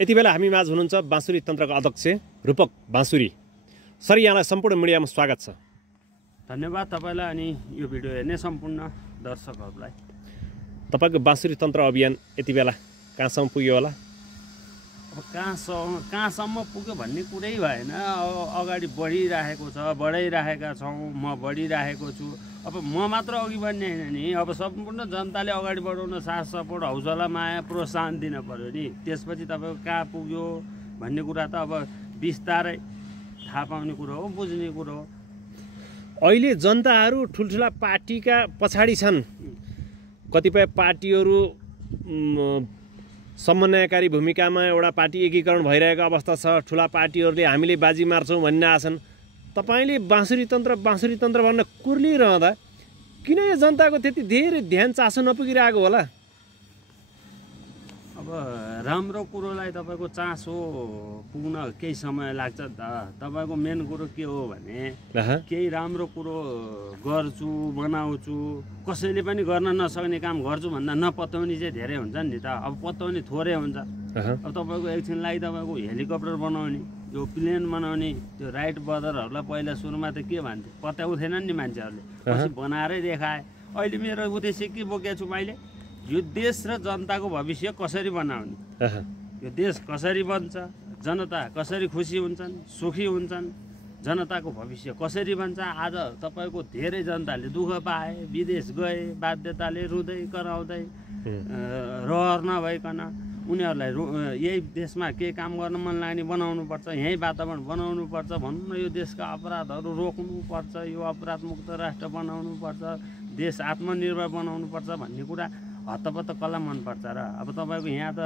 यति बेला हामी माझ हुनुहुन्छ बाँसुरी तन्त्रका अध्यक्ष रूपक बाँसुरी सर, यहाँलाई सम्पूर्ण मिडियामा स्वागत छ। धन्यवाद तपाईलाई अनि यो भिडियो हेर्ने सम्पूर्ण दर्शकहरूलाई। तपाईको बाँसुरी तन्त्र अभियान यति बेला कहाँसम्म पुग्यो होला? अब कहाँसम्म पुग्यो भन्ने कुरै भएन। अगाडि बढिरहेको छ, बढाइरहेका छौँ, म बढिरहेको छु। अब म मात्र अघि बढ्ने होइन नि, अब सम्पूर्ण जनताले अगाडि बढाउन साथ सपोर्ट, हौसला, माया, प्रोत्साहन दिन पर्यो नि। त्यसपछि तपाईँको कहाँ पुग्यो भन्ने कुरा त अब बिस्तारै थाहा पाउने कुरो हो, बुझ्ने कुरो हो। अहिले जनताहरू ठुल्ठुला पार्टीका पछाडि छन्। कतिपय पार्टीहरू समन्वयकारी भूमिकामा एउटा पार्टी एकीकरण भइरहेको अवस्था छ। ठुला पार्टीहरूले हामीले बाजी मार्छौँ भन्न आछन्। तपाईँले बाँसुरी तन्त्र भन्न कुर्लिरहँदा किन यो जनताको त्यति धेरै ध्यान चासो नपुगिरहेको होला? अब राम्रो कुरोलाई तपाईँको चासो पुग्न केही समय लाग्छ। तपाईँको मेन कुरो के हो भने केही राम्रो कुरो गर्छु, बनाउँछु, कसैले पनि गर्न नसक्ने काम गर्छु भन्दा नपत्याउने चाहिँ धेरै हुन्छ नि त। अब पत्याउने थोरै हुन्छ। अब तपाईँको एकछिनलाई तपाईँको हेलिकप्टर बनाउने, यो प्लेन बनाउने, त्यो राइट बदरहरूलाई पहिला सुरुमा त के भन्थे, पत्याउँथेनन् नि मान्छेहरूले, पछि बनाएरै देखाए। अहिले मेरो उद्देश्य के बोकेको छु मैले, यो देश र जनताको भविष्य कसरी बनाउने, यो देश कसरी बन्छ, जनता कसरी खुसी हुन्छन्, सुखी हुन्छन्, जनताको भविष्य कसरी बन्छ। आज तपाईँको धेरै जनताले दुःख पाए, विदेश गए, बाध्यताले रुँदै कराउँदै रहर नभइकन उनीहरूलाई यही देशमा केही काम गर्न मन लाग्ने बनाउनुपर्छ, यही वातावरण बनाउनुपर्छ, भनौँ न यो देशका अपराधहरू रोक्नुपर्छ, यो अपराधमुक्त राष्ट्र बनाउनुपर्छ, देश आत्मनिर्भर बनाउनुपर्छ भन्ने कुरा हत्तपत्त कसलाई मनपर्छ र। अब तपाईँको यहाँ त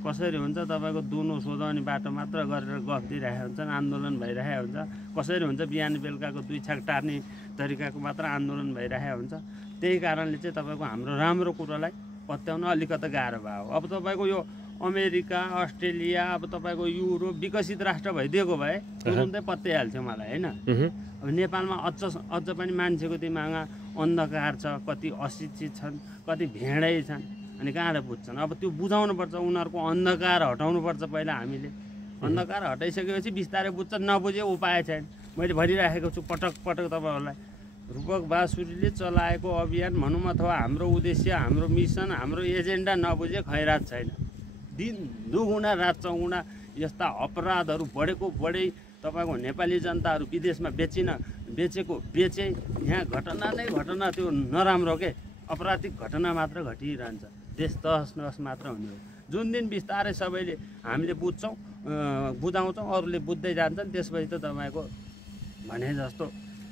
कसरी हुन्छ, तपाईँको दुनो सोधाउने बाटो मात्र गरेर गफ दिइरहेको हुन्छन्, आन्दोलन भइरहेको हुन्छ। कसरी हुन्छ, बिहान बेलुकाको दुई छाक टार्ने तरिकाको मात्र आन्दोलन भइरहेको हुन्छ। त्यही कारणले चाहिँ तपाईँको हाम्रो राम्रो कुरोलाई पत्याउन अलिकति गाह्रो भयो। अब तपाईँको यो अमेरिका, अस्ट्रेलिया, अब तपाईँको युरोप विकसित राष्ट्र भइदिएको भए तुरुन्तै पत्याइहाल्थ्यो मलाई, होइन? अब नेपालमा अझ पनि मान्छेको दिमागमा अन्धकार छ, कति अशिक्षित छन्, कति भेडै छन्, अनि कहाँबाट बुझ्छन्। अब त्यो बुझाउनुपर्छ, उनीहरूको अन्धकार हटाउनुपर्छ पहिला हामीले। अन्धकार हटाइसकेपछि बिस्तारै बुझ्छ, नबुझे उपाय छैन। मैले भनिराखेको छु पटक पटक तपाईँहरूलाई, रूपक बाँसुरीले चलाएको अभियान भनौँ अथवा हाम्रो उद्देश्य, हाम्रो मिसन, हाम्रो एजेन्डा नबुझे खैरात छैन। दिन दुगुणा रात चौगुणा यस्ता अपराधहरू बढेको बढे, तपाईँको नेपाली जनताहरू विदेशमा बेचेको बेचे, यहाँ घटना नै घटना, त्यो नराम्रो के अपराधिक घटना मात्र घटिरहन्छ, देश तहस नहस मात्र हुने हो। जुन दिन बिस्तारै सबैले हामीले बुझाउँछौँ, अरूले बुझ्दै जान्छन्, त्यसपछि त तपाईँको भने जस्तो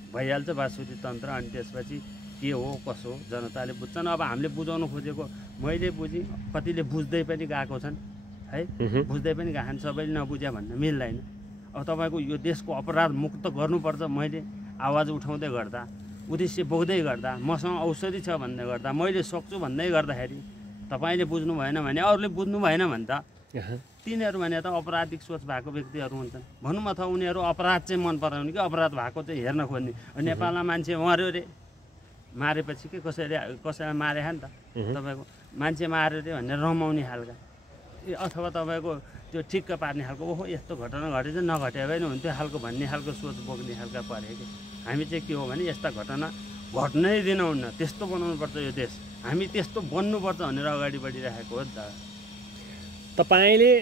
भइहाल्छ बाँसुरी तन्त्र। अनि त्यसपछि के हो कसो हो जनताले बुझ्छन्। अब हामीले बुझाउनु खोजेको मैले बुझेँ, कतिले बुझ्दै पनि गएको छन् है, बुझ्दै पनि गएको छन्, सबैले नबुझ्या भन्न मिल्दैन। अब तपाईँको यो देशको अपराध मुक्त गर्नुपर्छ, मैले आवाज उठाउँदै गर्दा, उद्देश्य बोक्दै गर्दा, मसँग औषधि छ भन्दै गर्दा, मैले सक्छु भन्दै गर्दाखेरि तपाईँले बुझ्नु भएन भने, अरूले बुझ्नु भएन भने त तिनीहरू भने त अपराधिक सोच भएको व्यक्तिहरू हुन्छन् भनौँ, अथवा उनीहरू अपराध चाहिँ मन पराउने कि अपराध भएको चाहिँ हेर्न खोज्ने। नेपालमा मान्छे मऱ्यो अरे, मारेपछि के कसैलाई मारे नि त, तपाईँको मान्छे मार्यो अरे भनेर रमाउने खालका, अथवा तपाईँको त्यो ठिक्क पार्ने खालको, ओहो यस्तो घटना घटेछ नघटे भए नि हुन्थ्यो खालको भन्ने खालको सोच बोक्ने खालका परे कि। हामी चाहिँ के हो भने यस्ता घटना घट्नै दिनुहुन्न, त्यस्तो बनाउनुपर्छ यो देश, हामी त्यस्तो बन्नुपर्छ भनेर अगाडि बढिरहेको हो नि त। तपाईँले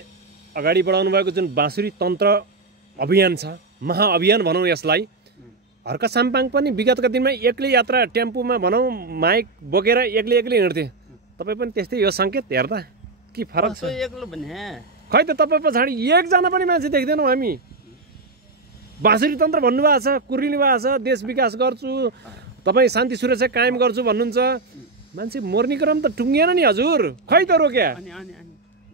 अगाडि बढाउनु भएको जुन बाँसुरी तन्त्र अभियान छ, महाअभियान भनौँ यसलाई, हर्का साम्पाङ पनि विगतका दिनमा एक्लै यात्रा टेम्पोमा भनौँ माइक बोकेर एक्लै हिँड्थे। तपाईँ पनि त्यस्तै यो सङ्केत हेर्दा के फरक छ? एक्लो भने खै त तपाईँ पछाडि एकजना पनि मान्छे देख्दैनौँ हामी। बाँसुरी तन्त्र भन्नुभएको छ, कुर्लिनु भएको छ, देश विकास गर्छु, तपाईँ शान्ति सुरक्षा कायम गर्छु भन्नुहुन्छ। मान्छे मर्ने क्रम त टुङ्गिएन नि हजुर, खै त रोक्या?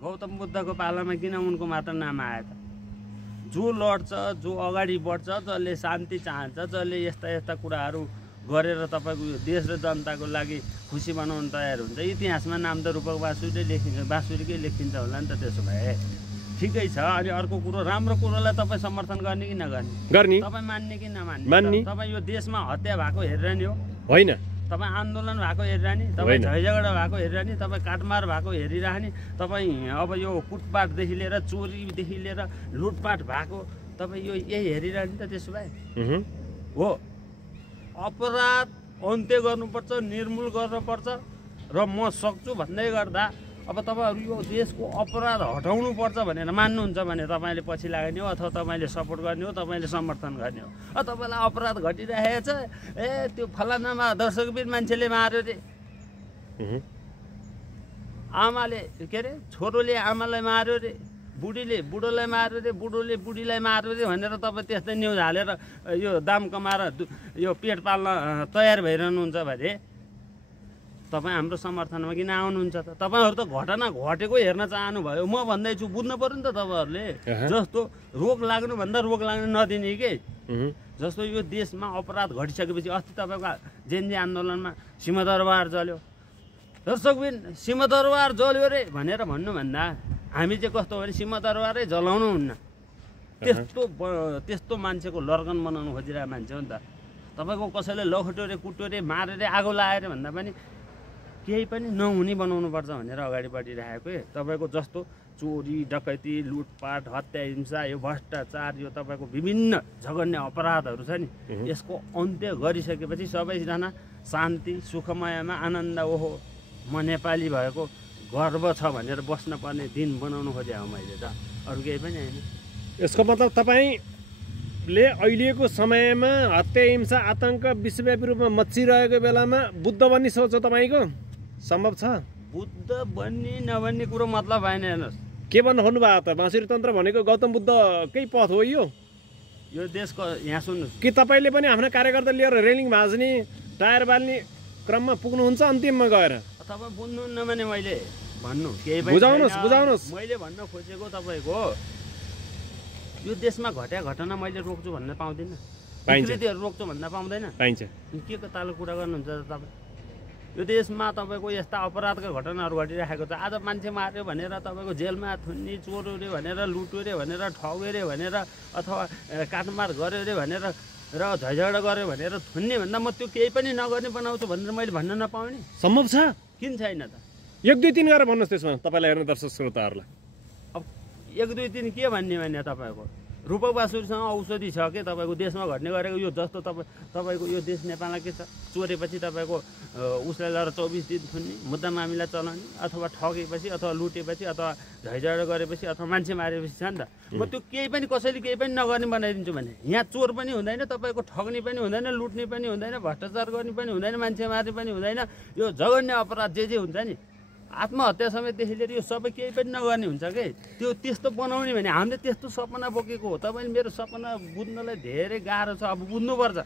गौतम बुद्धको पालामा किन उनको मात्र नाम आयो त? जो लड्छ, जो अगाडि बढ्छ, जसले शान्ति चाहन्छ, जसले यस्ता कुराहरू गरेर तपाईँको यो देश र जनताको लागि खुसी बनाउन तयार हुन्छ, इतिहासमा नाम त रूपक बाँसुरीकै लेखिन्छ होला नि त। त्यसो भए ठिकै छ। अनि अर्को कुरो, राम्रो कुरोलाई तपाईँ समर्थन गर्ने कि नगर्ने, तपाईँ मान्ने कि नमान्ने? तपाईँ यो देशमा हत्या भएको हेरेर नि हो? होइन, तपाईँ आन्दोलन भएको हेरिरहने, तपाईँ झैझगडा भएको हेरिरहने, तपाईँ काटमार भएको हेरिरहने, तपाईँ अब यो कुटपाटदेखि लिएर चोरीदेखि लिएर लुटपाट भएको तपाईँ यो यही हेरिरहने त। त्यसो भए हो अपराध अन्त्य गर्नुपर्छ, निर्मूल गर्नुपर्छ र म सक्छु भन्दै गर्दा अब तपाईँहरू यो देशको अपराध हटाउनुपर्छ भनेर मान्नुहुन्छ भने तपाईँले पछि लाग्ने हो अथवा तपाईँले सपोर्ट गर्ने हो, तपाईँले समर्थन गर्ने हो। तपाईँलाई अपराध घटिरहेको छ, त्यो फलानामा दर्शकवीर मान्छेले मार्यो रे, आमाले के अरे छोरोले आमालाई मार्यो रे, बुढीले बुढोलाई मार्यो रे, बुढोले बुढीलाई मार्यो रे भनेर तपाईँ त्यस्तै न्युज हालेर यो दाम कमाएर यो पेट पाल्न तयार भइरहनुहुन्छ भने तपाईँ हाम्रो समर्थनमा किन आउनुहुन्छ त? तपाईँहरू त घटना घटेको हेर्न चाहनुभयो। म भन्दैछु बुझ्नु पर्यो नि त तपाईँहरूले। जस्तो रोग लाग्नुभन्दा रोग लाग्न नदिने के, जस्तो यो देशमा अपराध घटिसकेपछि अस्ति तपाईँको जेएनजी आन्दोलनमा सिंहदरबार जल्यो, दर्शकबिन सिंहदरबार जल्यो रे भनेर भन्नुभन्दा हामी चाहिँ कस्तो भने सिंहदरबारै जलाउनु हुन्न, त्यस्तो मान्छेको लर्गन बनाउनु खोजिरहेको मान्छे हो नि त। तपाईँको कसैले लखट्यो रे कुट्यो रे मारेर आगो लगाएर भन्दा पनि केही पनि नहुने बनाउनुपर्छ भनेर अगाडि बढिरहेको। तपाईँको जस्तो चोरी डकैती लुटपाट हत्या हिंसा यो भ्रष्टाचार यो तपाईँको विभिन्न जघन्य अपराधहरू छ नि, यसको अन्त्य गरिसकेपछि सबैजना शान्ति सुखमयमा आनन्द ओहो म नेपाली भएको गर्व छ भनेर बस्न पर्ने दिन बनाउनु खोजेँ हो मैले त, अरू केही पनि होइन। यसको मतलब तपाईँले अहिलेको समयमा हत्या हिंसा आतङ्क विश्वव्यापी रूपमा मच्चिरहेको बेलामा बुद्ध बन्ने सोच हो तपाईँको? सम्भव छ? बुद्ध बन्ने नबन्ने कुरो मतलब भएन। हेर्नुहोस् के भन्नु खोज्नुभएको त? बाँसुरी तन्त्र भनेको गौतम बुद्धकै पथ हो यो देशको। यहाँ सुन्नुहोस्, के तपाईँले पनि आफ्ना कार्यकर्ता लिएर रेलिङ भाँच्ने टायर बाल्ने क्रममा पुग्नुहुन्छ अन्तिममा गएर? तपाईँ बुझ्नुहुन्न भने मैले भन्नु केही बुझाउनुहोस्। मैले भन्न खोजेको तपाईँको यो देशमा घट्या घटना मैले रोक्छु भन्न पाउँदिनँ, विकृतिहरू रोक्छु भन्न पाउँदैन। पाइन्छ के को तालो कुरा गर्नुहुन्छ त तपाईँ? यो देशमा तपाईँको यस्ता अपराधका घटनाहरू घटिरहेको छ। आज मान्छे मार्यो भनेर तपाईँको जेलमा थुन्ने, चोर्यो रे भनेर लुट्यो रे भनेर ठग्यो रे भनेर अथवा काटमार गर्यो रे भनेर र झैझगडा गर्यो भनेर थुन्ने भन्दा म त्यो केही पनि नगर्ने बनाउँछु भनेर मैले भन्न नपाउने सम्भव छ? किन छैन त? 1 2 3 गरेर भन्नुहोस् त्यसमा तपाईँलाई हेर्ने दर्शक श्रोताहरूलाई। अब 1 2 3 के भन्ने भने तपाईँको रूपक बाँसुरीसँग औषधि छ के तपाईँको देशमा घट्ने गरेको यो जस्तो तपाईँको यो देश नेपालमा के छ, चोरेपछि तपाईँको उसलाई लगेर 24 दिन थुन्ने, मुद्दा मामिला चलाउने, अथवा ठगेपछि अथवा लुटेपछि अथवा झैझगडा गरेपछि अथवा मान्छे मारेपछि छ नि त। म त्यो केही पनि कसैले केही पनि नगर्ने बनाइदिन्छु भने यहाँ चोर पनि हुँदैन, तपाईँको ठग्ने पनि हुँदैन, लुट्ने पनि हुँदैन, भ्रष्टाचार गर्ने पनि हुँदैन, मान्छे मार्ने पनि हुँदैन, यो जघन्य अपराध जे हुन्छ नि आत्महत्या समेतदेखि लिएर यो सबै केही पनि नगर्ने हुन्छ कि त्यस्तो बनाउने भने हामीले त्यस्तो सपना बोकेको हो। तपाईँले मेरो सपना बुझ्नलाई धेरै गाह्रो छ, अब बुझ्नुपर्छ।